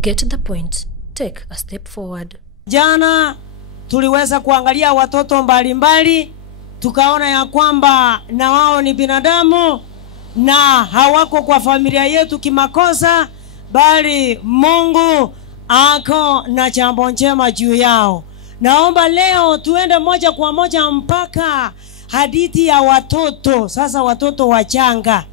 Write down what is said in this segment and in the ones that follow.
Get the point. Take a step forward. Jana tuliweza kuangalia watoto mbalimbali, tukaona ya kwamba na wao ni binadamu na hawako kwa familia yetu kimakosa, bali Mungu ako na jambo njema juu yao. Naomba leo tuende moja kwa moja mpaka hadithi ya watoto. Sasa watoto wachanga.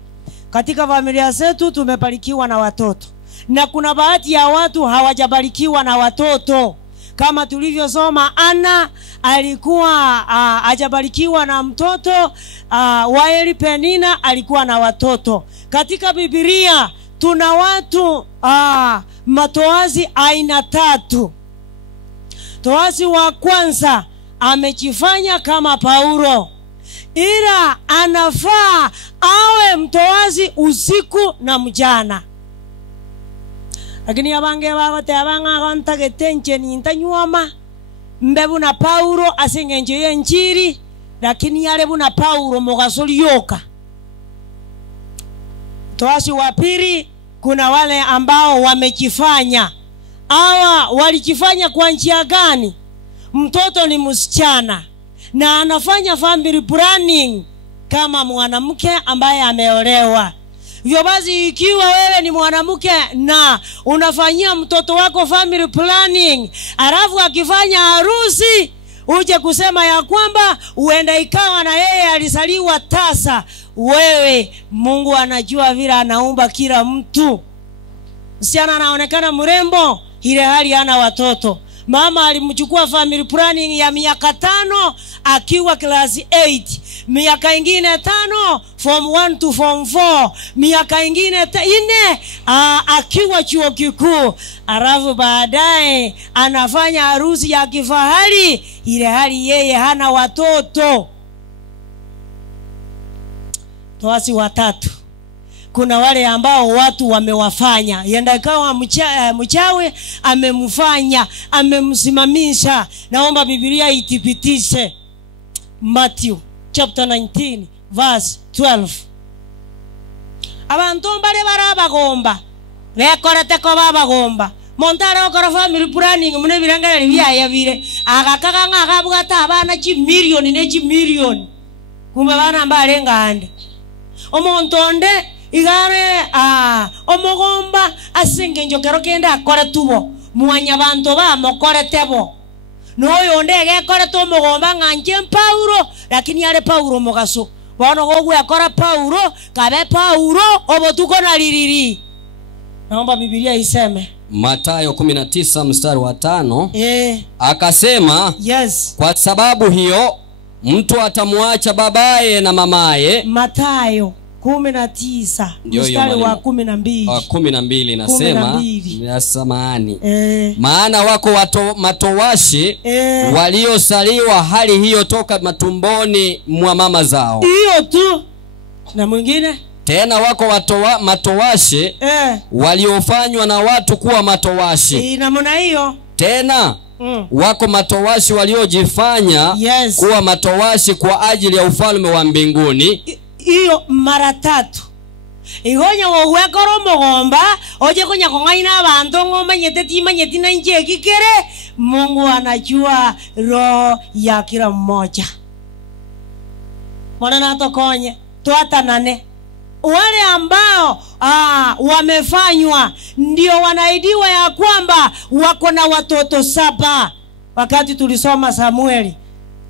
Katika familia zetu tumebarikiwa na watoto, na kuna baadhi ya watu hawajabarikiwa na watoto. Kama tulivyosoma, Ana alikuwa hajabarikiwa na mtoto, Waeli Penina alikuwa na watoto. Katika Biblia tuna watu matoazi aina tatu. Toazi wa kwanza amejifanya kama Paulo, ila anafaa awe mtoazi usiku na mchana. Lakini abange bagote abanga gontage tencheni intanyuama mbebu na Paulo asengenje yenjiri, lakini yale buna Paulo mogasoli yoka. Toazi wa pili, kuna wale ambao wamejifanya. Hawa walijifanya kwa njia gani? Mtoto ni msichana na anafanya family planning kama mwanamke ambaye ameolewa. Hivyo basi, ikiwa wewe ni mwanamke na unafanyia mtoto wako family planning, alafu akifanya harusi uje kusema ya kwamba huenda ikawa na yeye alizaliwa tasa, wewe Mungu anajua vile anaumba kila mtu. Msichana anaonekana mrembo ile hali hana watoto. Mama alimchukua family planning ya miaka 5 akiwa class 8, miaka ingine 5 form 1 to form 4, miaka ingine 4 akiwa chuo kikuu, alafu baadaye anafanya harusi ya kifahari ile hali yeye hana watoto. Toasi watatu. Kuna wale ambao watu wamewafanya, yenda kawa mchawe amemfanya, amemsimamisha. Naomba Biblia ithibitishe. Matthew chapter 19 verse 12. Abantu mbale barabagomba bekorete ko babagomba montara okora family planning mune biranga bya bire agakaga ngakabwata abana chi million kumbe bana mbarenga ande omontonde igare omogomba asengenjo kero kenda akora tubo mwanya bantu ba mokoretebo noyo ndege akora to mogomba nganje Paulo, lakini yale Paulo mogaso bono gogwe akora Paulo kabe Paulo obotuko na liriri. Naomba Biblia iseme Mathayo 19 mstari wa 5. Akasema, yes, kwa sababu hiyo mtu atamwacha babaye na mamaye. Mathayo 19 mstari wa 12 nasema ya samani. Maana wako matowashi waliosaliwa hali hiyo toka matumboni mwa mama zao. Hiyo tu. Na mwingine tena wako matowashi waliofanywa na watu kuwa matowashi. Namna hiyo tena wako matowashi waliojifanya kuwa matowashi kwa ajili ya ufalme wa mbinguni. Hiyo mara 3. Ihonya wowekoro mogomba oje konya kongaina abantu ngomanyeti na nje kikere. Mungu anajua roho ya kila mmoja. Mbona natokonye tuatanane. Wale ambao wamefanywa ndio wanaidiwa ya kwamba wako na watoto 7. Wakati tulisoma Samueli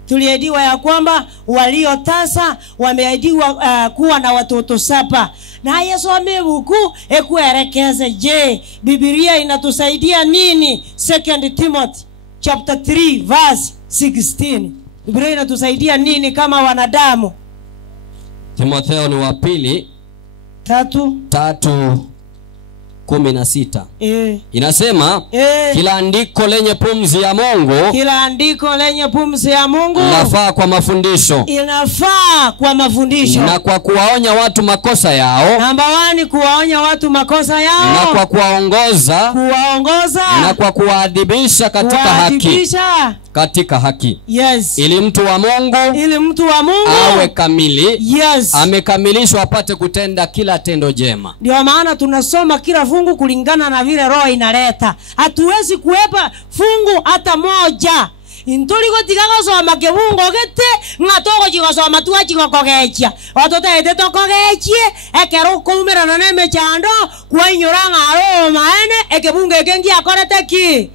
tuliahidiwa ya kwamba walio tasa wameahidiwa kuwa na watoto 7. Na Yesu amebuku ekuerekeze. Je, Biblia inatusaidia nini? 2 Timothy chapter 3 verse 16. Biblia inatusaidia nini kama wanadamu? Timotheo ni wa pili 3:16. Inasema kila andiko lenye pumzi ya Mungu, kila andiko lenye pumzi ya Mungu inafaa kwa mafundisho, inafaa kwa mafundisho, na kwa kuwaonya watu makosa yao. Namba 1, kuwaonya watu makosa yao, na kwa kuwaongoza, na kwa kuwaadhibisha katika haki. Yes. Ili mtu wa Mungu awe kamili, yes, amekamilishwa apate kutenda kila tendo jema. Ndio maana tunasoma kila fungu kulingana na vile roho inaleta. Hatuwezi kuepa fungu hata moja. Intuliko tikaga soma kebungo gete ngatoko jigosoma tuwa jigokogechia watoto ete tokogechie ekero kumera na neme chando kwa inyoranga aro maene ekebunge kengi akorete ki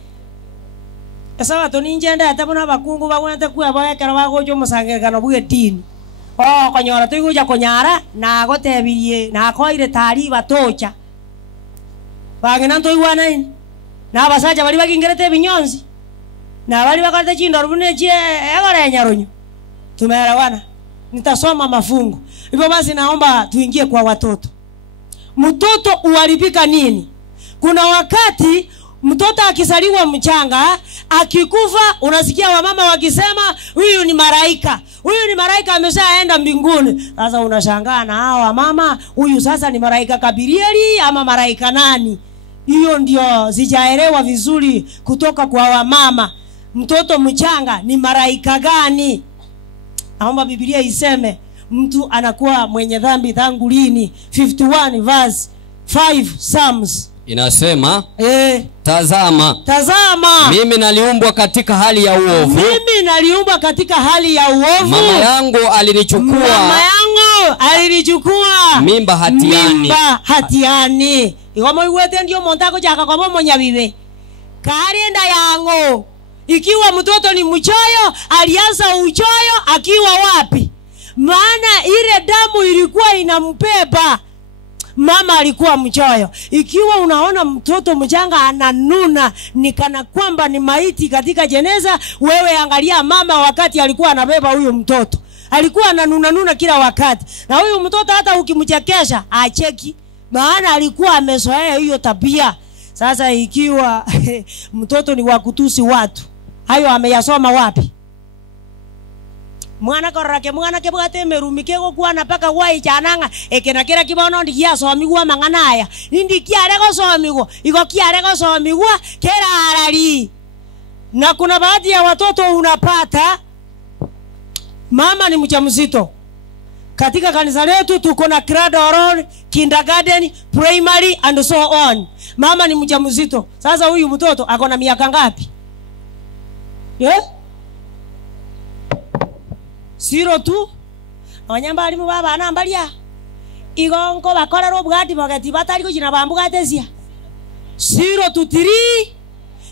esawa to ninjenda atabona bakungu bagwete kuya bagekero bagojo musangirikano buge dini konyora tuiguja konyara na gotebirie na koire tari batocha bagena ntoigwana ini na basaja bali bakingerete binyonzi na wali wakati chindo rubune chie egore nyarunyu. Tumeelewana? Nitasoma mafungu. Hivyo basi naomba tuingie kwa watoto. Mtoto uharibika nini? Kuna wakati mtoto akisaliwa mchanga, akikufa unasikia wamama wakisema huyu ni malaika. Huyu ni malaika ameshaenda mbinguni. Sasa unashangaa na hawa mama, huyu sasa ni malaika Gabrieli ama malaika nani? Hiyo ndio sijaelewa vizuri kutoka kwa wamama. Mtoto mchanga ni malaika gani? Naomba Biblia iseme mtu anakuwa mwenye dhambi tangu lini. 51 verse 5 Psalms inasema tazama mimi naliumbwa katika hali ya uovu. Mimi naliumbwa katika hali ya uovu. Mama yangu alinichukua mimba hatiani. Igomo iwete ndio montako chaka kwa monya bibe karienda yango. Ikiwa mtoto ni mchoyo, alianza uchoyo akiwa wapi? Maana ile damu ilikuwa inampeba. Mama alikuwa mchoyo. Ikiwa unaona mtoto mchanga ananuna ni kana kwamba ni maiti katika jeneza, wewe angalia mama wakati alikuwa anabeba huyo mtoto. Alikuwa ananuna kila wakati. Na huyo mtoto hata ukimchekesha acheki. Maana alikuwa amezoea hiyo tabia. Sasa ikiwa mtoto ni wakutusi watu, hayo ameyasoma wapi? Mwana korake mwana kebwate merumikego kuana paka wai chananga ekenakira kibono ndiya somigwa manganaya indi kiare go somigwa iko kiare go somigwa kera arali. Na kuna baadhi ya watoto unapata mama ni mjamzito. Katika kanisa letu tuko na cradle, kindergarten, primary and so on. Mama ni mjamzito. Sasa huyu mtoto ako na miaka ngapi? 02 Onyamba ali mu baba anambalia. Igonko bakorero bwati bagati batari kujina bambugatesia. 0-3.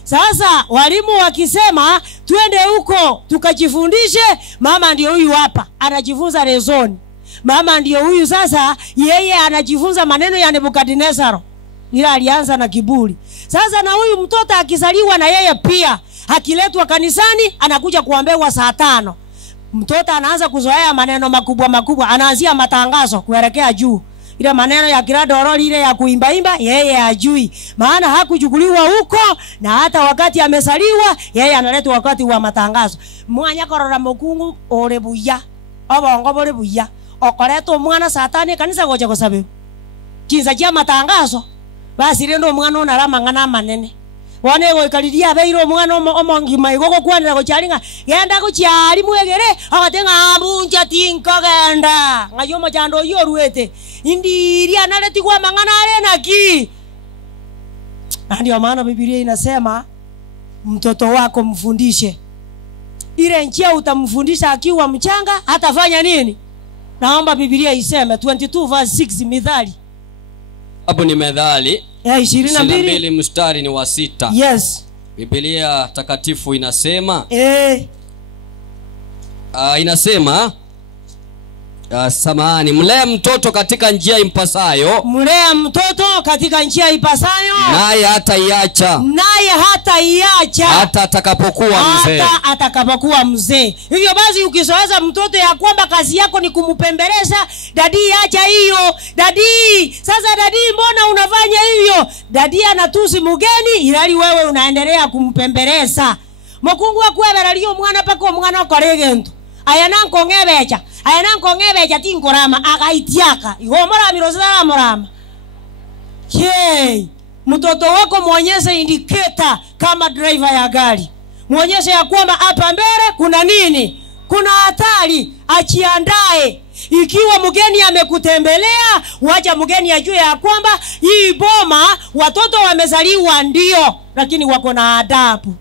Sasa walimu wakisema twende huko tukajifundishe, mama ndio huyu hapa anajifunza rezoni. Mama ndio huyu sasa yeye anajifunza maneno ya Nebukadnezar. Ila alianza na kiburi. Sasa na huyu mtoto akizaliwa na yeye pia akiletwa kanisani anakuja kuambiwa saa 5. Mtoto anaanza kuzoea maneno makubwa, anaanzia matangazo kuelekea juu. Ile maneno ya kiradoro ile ya kuimba yeye hajui. Maana hakuchukuliwa huko na hata wakati amesaliwa yeye analetwa wakati wa matangazo. Mwanya korora mukungu orebuya. Obongo borebuya. Okoreto mwana satani kanisa goje kosabe. Kinza kia matangazo. Basi rendo mwana onarama ngana manene. Wane go ikalidia beiro mwana omongi maigoko kwanira go charinga genda go chiari mwegere agatenga ambunja tinkogenda ngayomo chando yoruete indiri analeti kwa mangana arena ki. Ndio maana Biblia inasema mtoto wako mfundishe. Ile njia utamfundisha akiwa mchanga atafanya nini? Naomba Biblia iseme 22 verse 6 Mithali. Hapo ni Methali 22 mstari ni wa 6. Yes. Biblia takatifu inasema inasema samahani, mlea mtoto katika njia impasayo. Mlea mtoto katika njia impasayo. Naye hataiacha. Hata atakapokuwa mzee. Hivyo basi ukizoeza mtoto ya kwamba kazi yako ni kumpembeleza, dadi acha hiyo. Sasa dadi mbona unafanya hivyo? Dadi anatusi mgeni ilali wewe unaendelea kumpembeleza. Mokungu wakwebera liyo mwana pako mwana koregento. Ayananko ngebecha tinkorama agaitiaka igomora mirosara morama. Mtoto wako muonyeshe indicator kama driver ya gari. Muonyeshe ya kwamba hapa mbele kuna nini? Kuna hatari, ajiandae. Ikiwa mgeni amekutembelea, wacha mgeni ajue ya kwamba hii boma mama, watoto wamezaliwa ndio, lakini wako na adabu.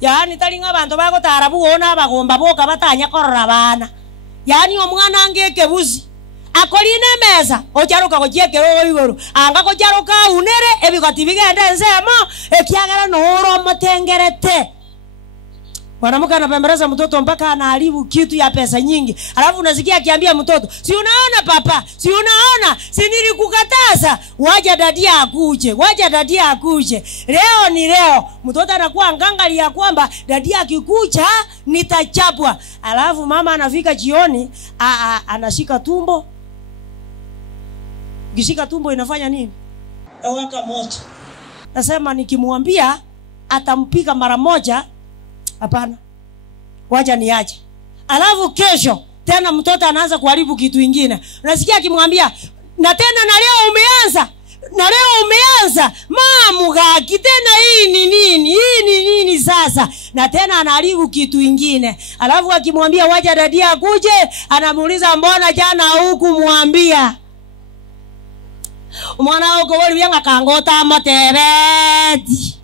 Yaani talinga bantu bako tarabu ona bagomba boka batanya korora bana. Yaani omwana angeke buzi akoline meza ocharuka gochiekero igoro anga gocharuka unere ebigoti bigende nsemo ekiagera no motengerete. Mwanamke anapembeleza mtoto mpaka anaharibu kitu ya pesa nyingi. Alafu unasikia akiambia mtoto, "Si unaona papa? Si unaona? Si nilikukataza? Wacha dadia akuje. Wacha dadia akuje." Leo ni leo. Mtoto anakuwa ngangali ya kwamba dadia akikuja nitachapwa. Alafu mama anafika jioni, anashika tumbo. Ukishika tumbo inafanya nini? Awaka moto. Nasema nikimwambia atampiga mara moja, hapana, wacha niache. Alafu kesho tena mtoto anaanza kuharibu kitu kingine. Unasikia akimwambia, "Na tena na leo umeanza. Na leo umeanza. Mamu gaki tena hii ni nini? Hii ni nini sasa?" Na tena anaharibu kitu kingine. Alafu akimwambia wacha dadia akuje, anamuuliza, "Mbona jana hukumwambia?" Mwana wako wali byanga kangota motebeti.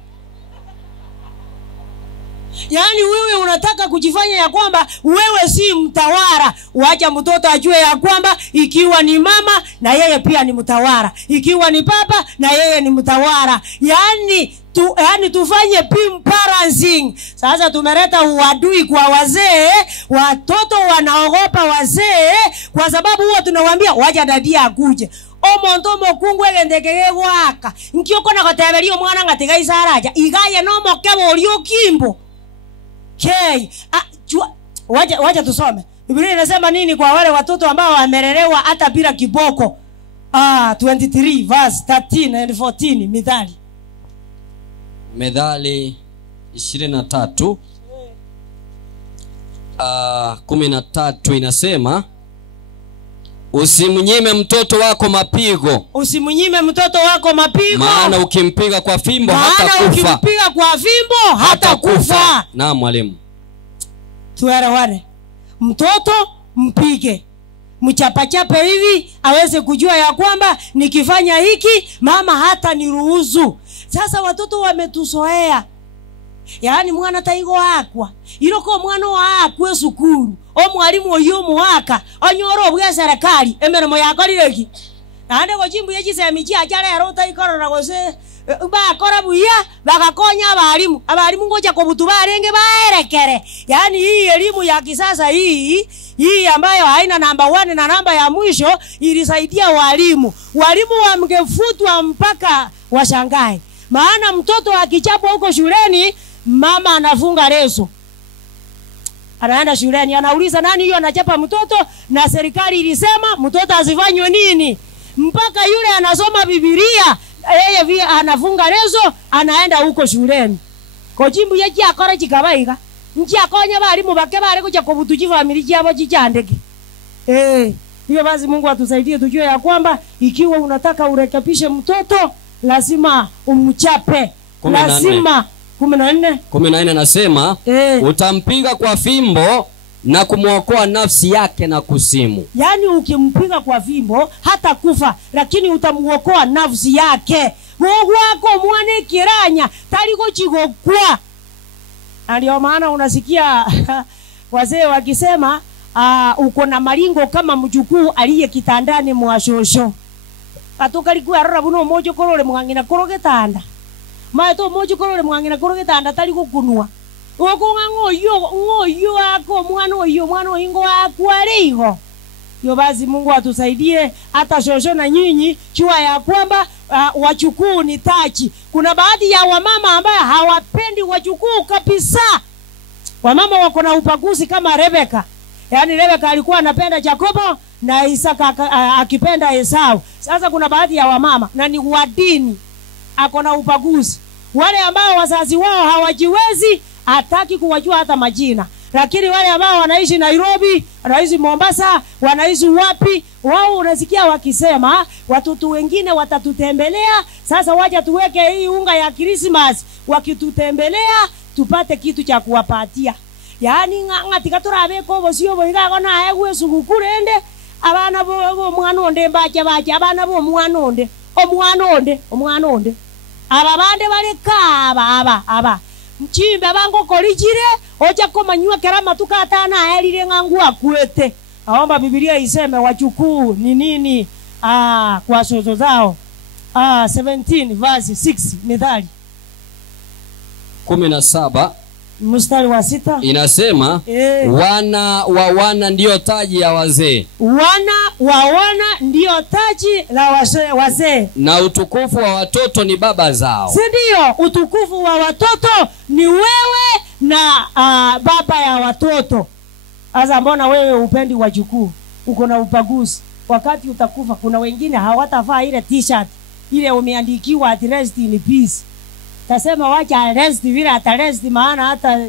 Yaani wewe unataka kujifanya ya kwamba wewe si mtawala. Wacha mtoto ajue ya kwamba ikiwa ni mama na yeye pia ni mtawala, ikiwa ni papa na yeye ni mtawala. Yaani tufanye parenting. Sasa tumeleta uadui kwa wazee, watoto wanaogopa wazee kwa sababu huwa tunawaambia wacha dadia akuje. Omonto mokungwe gendekege gwaka nkioko na goteberi omwana ngatiga isaraja igaye no mokebo olio kimbo. Okay. Wacha tusome. Biblia inasema nini kwa wale watoto ambao wamelelewa hata bila kiboko? 23 verse 13 and 14 Mithali. Methali 23 13 inasema, "Usimnyime mtoto wako mapigo." Usimnyime mtoto wako mapigo. Maana ukimpiga kwa fimbo hata kufa. Maana ukimpiga kwa fimbo hata kufa. Naam mwalimu. Tuelewane. Mtoto mpige. Mchapachape hivi aweze kujua ya kwamba nikifanya hiki mama hata niruhusu. Sasa watoto wametusoea. Yaani mwana taigo akwa. Iroko mwana wakwe sukuru. O mwalimu oyo mwaka onyoro bwa serikali emeremo yakorireki. Nande gochimbu yekisemichi acharero taikorora gose bakora buya bagakonya abarimu ngoja kobutu barenge baerekere. Yaani hii elimu ya kisasa hii ambayo haina namba 1 na namba ya mwisho ilisaidia walimu wamgefutwa mpaka washangae. Maana mtoto akichapwa huko shuleni mama anafunga leso. Anaenda shuleni anauliza nani hiyo anachapa mtoto, na serikali ilisema mtoto asifanywe nini. Mpaka yule anasoma Biblia yeye vile anafunga leso anaenda huko shuleni. Kochimbu yeki akora chikabaiga. Nchi akonya balimu bake bare kuja kubutuji family yabo chichandeke. Hiyo basi Mungu atusaidie tujue ya kwamba ikiwa unataka urekebishe mtoto lazima umchape. Lazima 14 nasema utampiga kwa fimbo na kumwokoa nafsi yake na kusimu. Yaani ukimpiga kwa fimbo hata kufa, lakini utamuokoa nafsi yake. Mungu wako mwane kiranya taliko chigokwa. Ndio maana unasikia wazee wakisema uko na maringo kama mjukuu aliye kitandani mwa shosho. Atoka likuwa rora buno mojo korole mwangina koroge tanda. Maito mojo korole mwangina koroge tanda taliko kunua. Uko ngoyo ako mwana ingo akwarigo. Yo basi Mungu atusaidie hata shosho na nyinyi chua ya kwamba wachukuu ni tachi. Kuna baadhi ya wamama ambao hawapendi wachukuu kabisa. Wamama wako na upaguzi kama Rebeka. Yaani Rebeka alikuwa anapenda Yakobo na Isaka akipenda Esau. Sasa kuna baadhi ya wamama na ni wa dini ako na upaguzi. Wale ambao wazazi wao hawajiwezi hataki kuwajua hata majina. Lakini wale ambao wanaishi Nairobi, wanaishi Mombasa, wanaishi wapi, wao unasikia wakisema watoto wengine watatutembelea. Sasa wacha tuweke hii unga ya Christmas, wakitutembelea tupate kitu cha kuwapatia. Yaani ngatika turabeko bosio boiga na egwe sugukurende abana bo mwanonde bacha abana bo mwanonde omwana onde aba bande bali kaba aba mchimbe bango kolijire oja komanywa kerama tukatana elire ngangu akwete. Naomba Biblia iseme wachukuu ni nini kwa sozo zao. 17 verse 6 Mithali 17 mstari wa 6 inasema wana wa wana ndio taji ya wazee. Wana wa wana ndio taji la wazee. Na utukufu wa watoto ni baba zao. Si ndio? Utukufu wa watoto ni wewe na baba ya watoto. Sasa mbona wewe upendi wajukuu? Uko na ubaguzi. Wakati utakufa kuna wengine hawatavaa ile t-shirt ile umeandikiwa at rest in peace. Tasema wacha rest vile atarest, maana hata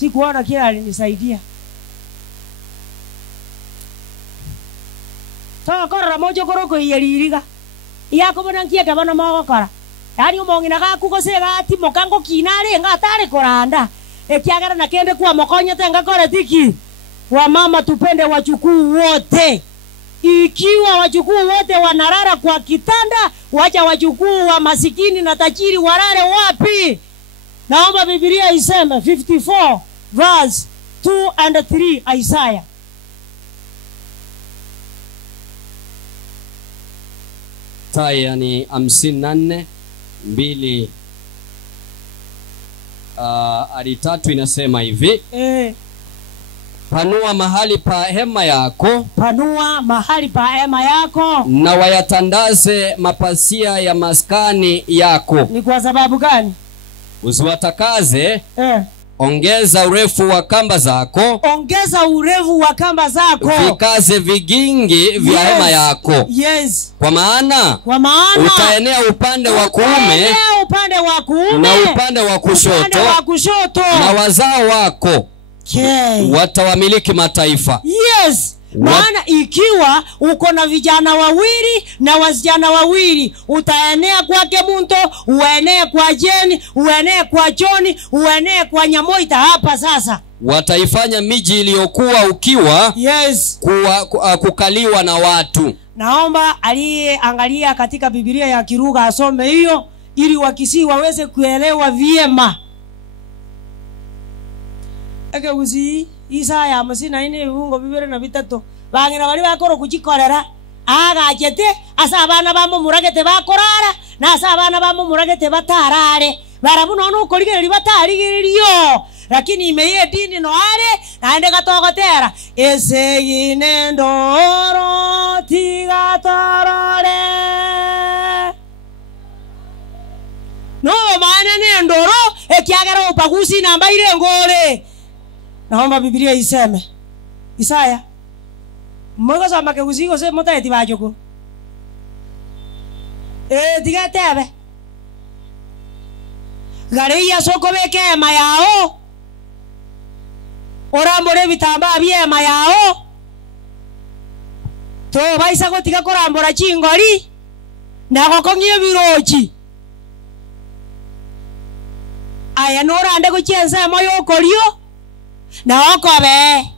sikuona kila alinisaidia. Toa korora mojo koroko yeliriga. Iyako bona nkieka bana magokora. Yani umongina ga kugosega ati mokango kinare ngatare koranda. Ekiagara na kende kwa mokonya tenga kore tiki. Wa mama tupende wachukuu wote. Ikiwa wachukuu wote wanarara kwa kitanda, wacha wachukuu wa masikini na tajiri warare wapi? Naomba Biblia iseme 54 verse 2 and 3 Isaiah. Isaya ni 54 2 hadi 3 inasema hivi. Panua mahali pa hema yako. Panua mahali pa hema yako. Na wayatandaze mapasia ya maskani yako. Ni kwa sababu gani? Usiwatakaze. Ongeza urefu wa kamba zako. Ongeza urefu wa kamba zako. Vikaze vigingi vya hema yako. Yes. Kwa maana utaenea upande wa kuume na upande wa kushoto. Na wazao wako watawamiliki mataifa. Yes. Maana ikiwa uko na vijana wawili na wasichana wawili, utaenea kwake Munto, uenee kwa Jeni, uenee kwa Joni, uenee kwa Nyamoita. Hapa sasa wataifanya miji iliyokuwa ukiwa kukaliwa na watu. Naomba aliyeangalia katika Biblia ya Kiruga asome hiyo ili Wakisii waweze kuelewa vyema. Eke uzi Isaya 54:3 bangina bali bakoro kuchikorera agachete asa abana bamo muragete bakorara na asa abana bamo muragete batarare barabuno no koligeri batarigirio lakini imeye dini no are naende gatogotera esegine ndoro tigatorore no maana ne ndoro ekiagera upagusi namba ile ngore. Naomba Biblia iseme Isaya mmoja soma ke usigo se mota eti bajoko digatebe gareya soko beke mayao orambore bitamba bie mayao to baisa ko tiga korambora chingori na gokongye birochi aya norande ko chense moyo korio na okobe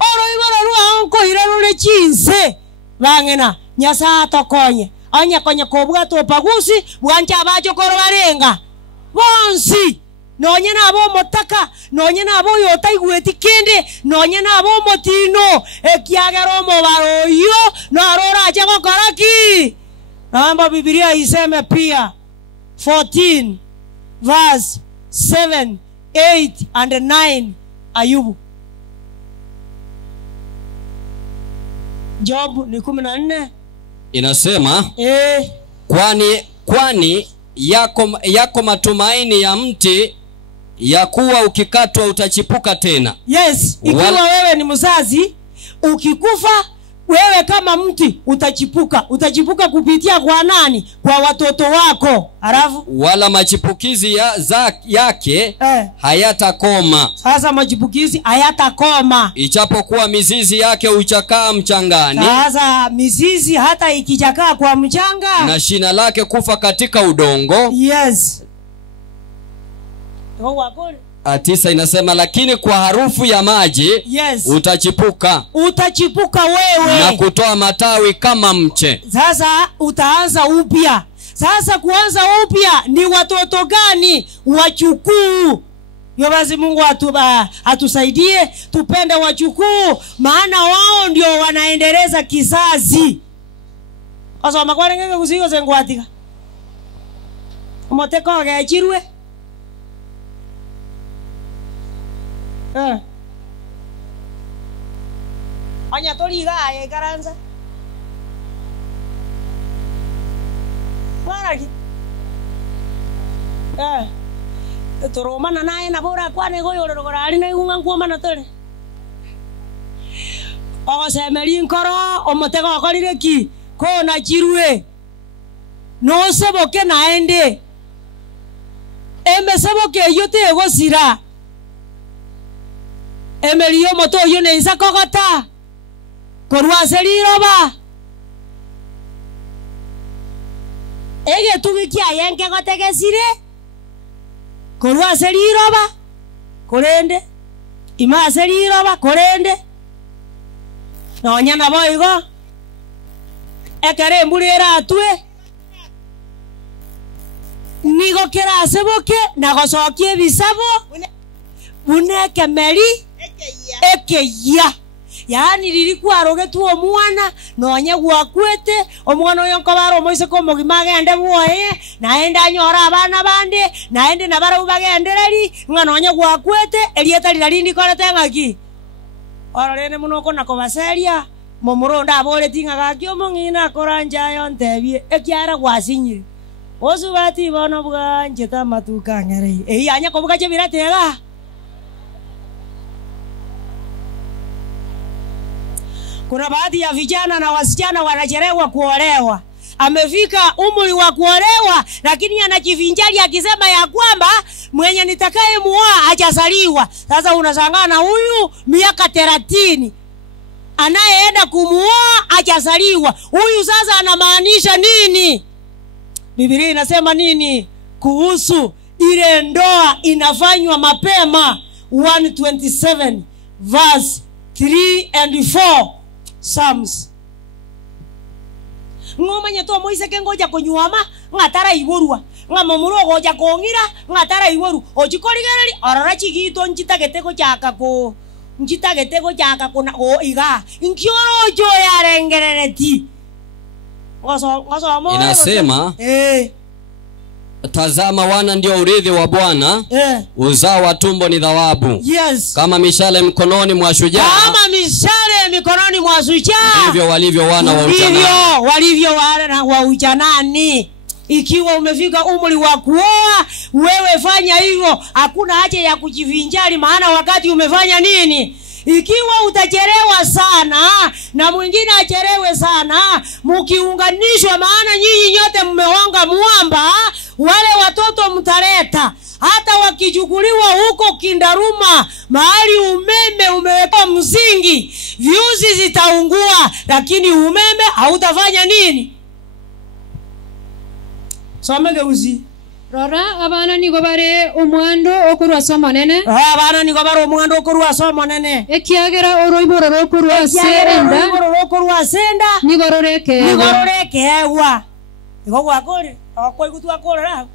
oro igoro ruwa onko irarure chinse bangena nyasa tokonye anya konye kobwa to pagusi bwanja bajo korwarenga bonsi nonye nabo motaka nonye nabo yota igweti kende nonye nabo motino ekiagero mobaro yo no arora aje gokoraki. Naomba Biblia iseme pia 14 verse 7 8 and 9 Ayubu. Job ni 14 inasema kwani yako matumaini ya mti ya kuwa ukikatwa utachipuka tena. Yes, ikiwa wewe ni mzazi ukikufa wewe kama mti utachipuka kupitia kwa nani? Kwa watoto wako. Alafu wala machipukizi yake hayatakoma. Sasa machipukizi hayatakoma ijapokuwa mizizi yake uchakaa mchangani. Sasa mizizi hata ikichakaa kwa mchanga na shina lake kufa katika udongo. Yes. 9 inasema lakini kwa harufu ya maji Yes. utachipuka Utachipuka wewe. na kutoa matawi kama mche. Sasa utaanza upya. Sasa kuanza upya ni watoto gani? Wachukuu. Yo basi Mungu atusaidie tupende wachukuu, maana wao ndio wanaendeleza kizazi. Asa makware ngeke kusigo zengwatika. Moteko gachirwe. Anya toriga ya karanza. Maraki. Toromana naye na bora kwane goyo rogora ali na igunga ngoma na tore. O semeri nkoro o motego akorire ki ko na chirwe. No seboke naende. Embe seboke yote gosira. Emeri yo moto yo ne isa kokota. Korwa seriroba. Ege tugikia yenke gotegesire. Korwa seriroba. Korende. Ima seriroba korende. No nyana boigo. Ekere mbulira atwe. Nigo kera seboke na gosokie bisabo. Uneke meri ekeya. Yani lilikuwa rogetu omwana nonye gwakwete omwana oyo nkobaro moise ko mogima gende buoye naenda anyora abana bande naende nabara ubagendereri ngano onye gwakwete elieta lirindi korete ngaki ororene muno kona kobaseria momuronda abore tinga gakyo mongina koranja yo ntebie ekiara gwasinyire osubati bono bwanje tamatuka ngerei eyanya kobuka che biratega. Kuna baadhi ya vijana na wasichana wanachelewa kuolewa. Amefika umri wa kuolewa lakini anajivinjari akisema ya kwamba mwenye nitakaye muoa hajazaliwa. Sasa unashangaa na huyu miaka 30 anayeenda kumuoa hajazaliwa. Huyu sasa anamaanisha nini? Biblia inasema nini kuhusu ile ndoa inafanywa mapema? 127 verse 3 and 4 Psalms. Ngoma nyeto moise kengoja konyuama ngatara iborua ngamomuro goja kongira ngatara iboru ojikorigereri orora chigito nchitagetego chaka na o iga nkioro jo yarengerereti ngoso inasema tazama wana ndio urithi wa Bwana, uzao wa tumbo ni dhawabu. Yes. Kama mishale mkononi mwa shujaa, kama mishale mikononi mwa shujaa, ndivyo walivyo wana wa ujana. Ndivyo walivyo wana wa ujanani. Ikiwa umefika umri wa kuoa, wewe fanya hivyo, hakuna haja ya kujivinjari, maana wakati umefanya nini? Ikiwa utachelewa sana na mwingine achelewe sana, mkiunganishwa, maana nyinyi nyote mmeonga mwamba, wale watoto mtaleta. Hata wakichukuliwa huko Kindaruma, mahali umeme umewekwa msingi, vyuzi zitaungua, lakini umeme hautafanya nini? Somege uzi. Rora abana nigo bare omwando okurwa somo nene. Abana nigo bare omwando okurwa somo nene. Ekiagera oroiboro okurwa senda. Okurwa senda. Nigororeke. Nigororeke wa. Nigo gwakore. Akwa igutwa korera.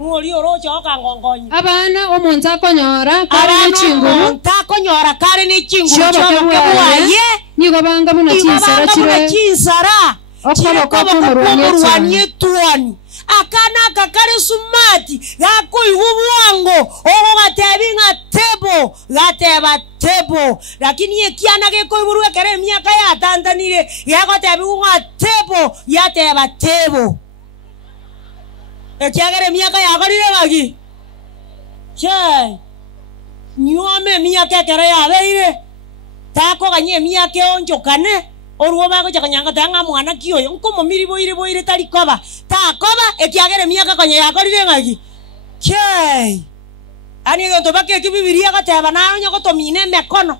Ngoli orocho okangongonyi. Abana omonta akonyora kare ni chinguru. Omonta akonyora kare ni chinguru. Chobokewaye. Nigo banga muno chinsara chire. Chinsara. Okoloka kumurwanye tuani. Akana kakare sumati gako ihubuango ogo gatebi ngatebo gateba tebo, lakini yekiana geko iburwe kare miaka ya tandanire yago tebi ngatebo yateba tebo ekiagere miaka ya gorire bagi che nyome miaka kare ya beire tako ganye miaka onjokane oruo bago jakanyanga tanga mwana kiyo nkomo miri boire tari koba takoba ekiagere miaka konye yakorire ngagi che ani gonto bake kibibiria gateba nayo nyogoto mine mekono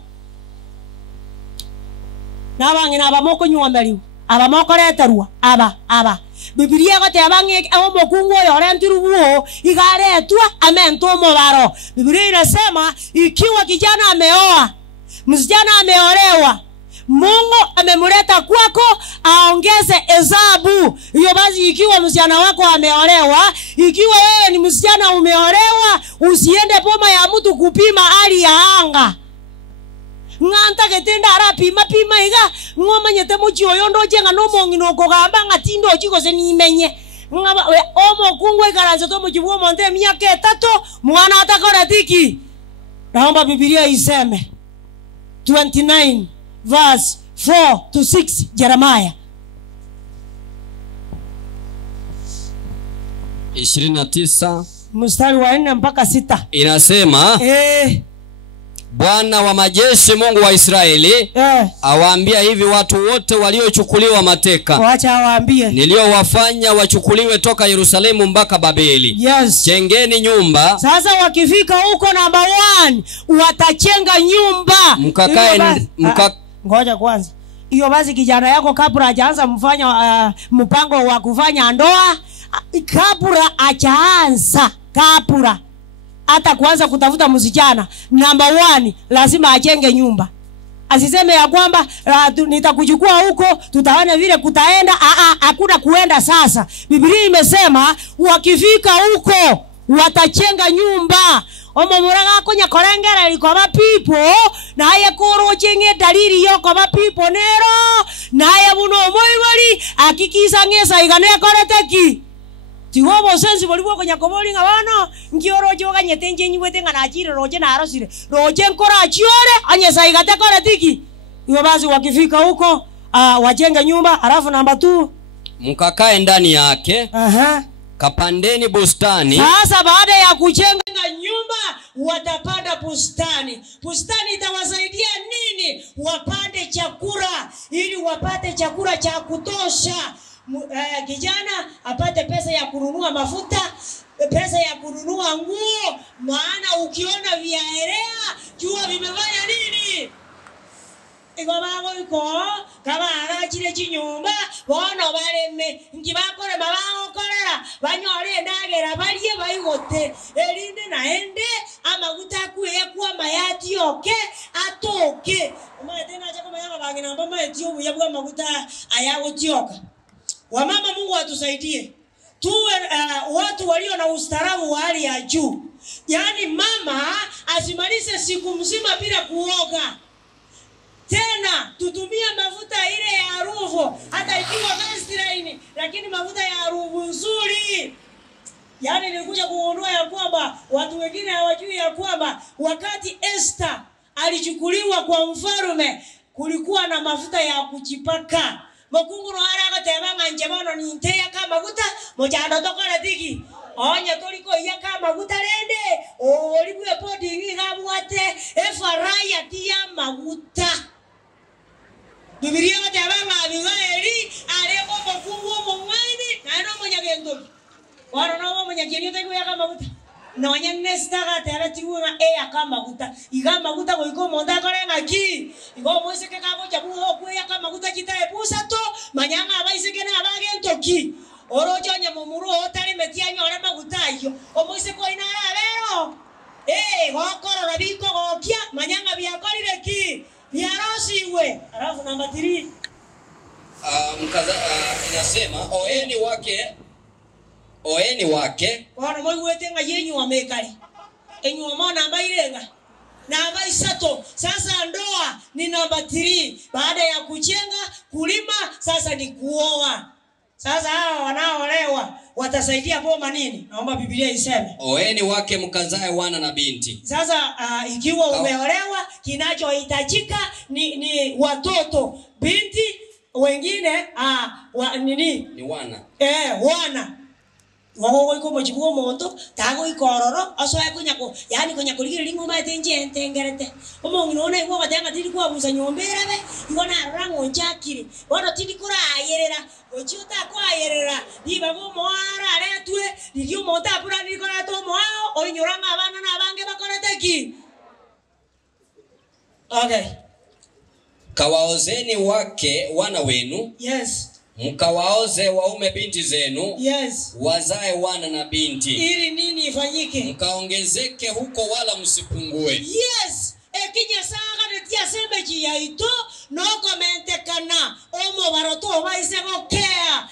nabangi nabamoko nyuomeriu aba mokoreterwa aba Biblia gote abange omokungu yore ntiruwo igaretwa amento mobaro. Biblia inasema ikiwa kijana ameoa, msichana ameolewa, Mungu amemuleta kwako aongeze hesabu. Hiyo basi ikiwa msichana wako ameolewa, ikiwa wewe ni msichana umeolewa, usiende poma ya mtu kupima hali ya anga. Nganta ketenda arapima iga ngoma nyete muchi oyondo jenga no mongino kogamba ngatindo chiko se ni menye ngaba omo kungwe karanze to muchi bwo monte miaka 3 mwana atakora tiki. Naomba Biblia iseme 29 verse 4 to 6 Jeremiah 29 mstari wa 4 mpaka 6 inasema Bwana wa majeshi, Mungu wa Israeli, awaambia hivi watu wote waliochukuliwa mateka. Wacha awaambie. Niliowafanya wachukuliwe toka Yerusalemu mpaka Babeli. Yes. Jengeni nyumba. Sasa wakifika huko number 1, watachenga nyumba. Mkakae ngoja kwanza. Hiyo basi kijana yako kabla hajaanza mfanya mpango wa kufanya ndoa, kabla hajaanza hata kuanza kutafuta msichana, number 1 lazima ajenge nyumba. Asiseme ya kwamba nitakuchukua huko tutaona vile kutaenda. Hakuna kuenda sasa. Biblia imesema wakifika huko watachenga nyumba. Omo muraga konya korengera liko mapipo naye koro chenge dalili yoko mapipo nero naye buno moibali akikisa ngesa igane koreteki. Tiwobo sensi bolibo konya kobolinga bana ngioro joga nyetenje nyiwete ngana achire roje na arosire roje nkora achiore anyesa igate koretiki. Hiyo basi wakifika huko wajenga nyumba. Alafu namba 2 mkakae ndani yake. Kapandeni bustani. Sasa baada ya kujenga nyumba watapanda bustani. Bustani itawasaidia nini? Wapande chakula ili wapate chakula cha kutosha. Kijana apate pesa ya kununua mafuta, pesa ya kununua nguo, maana ukiona viaelea jua vimefanya nini? Igobago iko kama arachire chinyumba bono bareme ngibakore mabago korera banyore ndagera bariye bayigote erinde naende amaguta kuye kwa mayati oke atoke umayetena chako mayanga bangina mbamba etio buyabwa maguta ayago tioka. Wamama, Mungu atusaidie tuwe watu walio na ustaarabu wa hali ya juu. Yaani mama asimalize siku mzima bila kuoga. Tena tutumie mafuta ile ya harufu hata ikiwa Vaseline, lakini mafuta ya harufu nzuri. Yaani nilikuja kuondoa ya kwamba watu wengine hawajui ya kwamba wakati Esther alichukuliwa kwa mfalme kulikuwa na mafuta ya kujipaka. Mokunguro haraka tebanga njemano ni nteya kama maguta mojado tokora tiki onya toliko ya kama maguta rende olibwe podi ngiga mwate efaraya tia maguta. Biblia tebanga bigaeri arego mokungu mongwaini na no monyagendo waro no monyagenyo tego ya kama maguta no nyenestaga teratiwa ya kama maguta iga maguta goiko monda korenga ki igo moiseke kabo jabu okwe ya kama maguta kitae pusato manyanga abaiseke na abagento ki orojo nyamumuru otari metia nyore maguta iyo omoiseko inara bero gokoro rabiko gokia manyanga biakorire ki biarosiwe. Alafu namba 3 mkaza inasema oeni wake wana moiwete nga yenyu wamekali enyu wamona namba irenga namba 3. Sasa ndoa ni namba 3. Baada ya kujenga, kulima, sasa ni kuoa. Sasa hawa wanaolewa watasaidia boma nini? Naomba Biblia iseme oeni wake mkazae wana na binti. Sasa ikiwa umeolewa kinachohitajika ni watoto, binti, wengine ni wana. Wana wago iko mojibuo moto tago ikororo asoya kunyako yani kunyako lingo matenje entengerete omongino ona iko batanga tiri kwa buza nyombera be ibona rango njakiri bono tiri kura ayerera ochiota kwa ayerera diba bo moara retwe diyo monta pura ni kora to moao oinyoranga abana na bange bakorete ki. Okay, kawaozeni wake wana wenu, Yes. mkawaoze waume binti zenu, Yes. wazae wana na binti, Ili nini ifanyike? mkaongezeke huko wala msipungue. Yes. Ekinya saga netia sembeji ya ito no komente kana omo baroto baise gokea.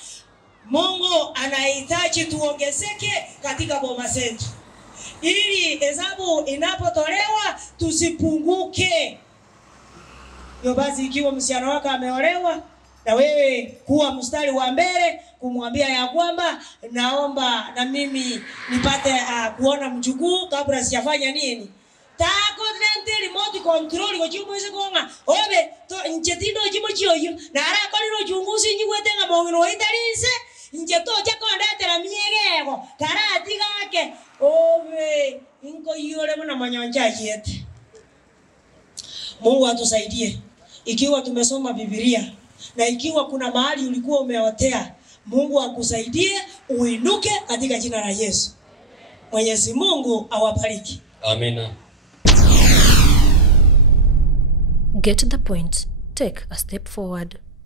Mungu anahitaji tuongezeke katika boma zetu, ili hesabu inapotolewa tusipunguke. Yo basi, ikiwa msichana wako ameolewa, na wewe kuwa mstari wa mbele kumwambia ya kwamba naomba na mimi nipate kuona mjukuu kabla sijafanya nini. Tako nente remote control ko chumo ise konga obe to njetindo chimo chioyo na ara ko no chungusi nyiwete nga mongino italinse njeto chako ndatera miegego karati gake obe inko yore mna manyanja yete. Mungu atusaidie. Ikiwa tumesoma Biblia na ikiwa kuna mahali ulikuwa umeotea, Mungu akusaidie uinuke katika jina la Yesu. Mwenyezi Mungu awabariki. Amina. Get the point. Take a step forward.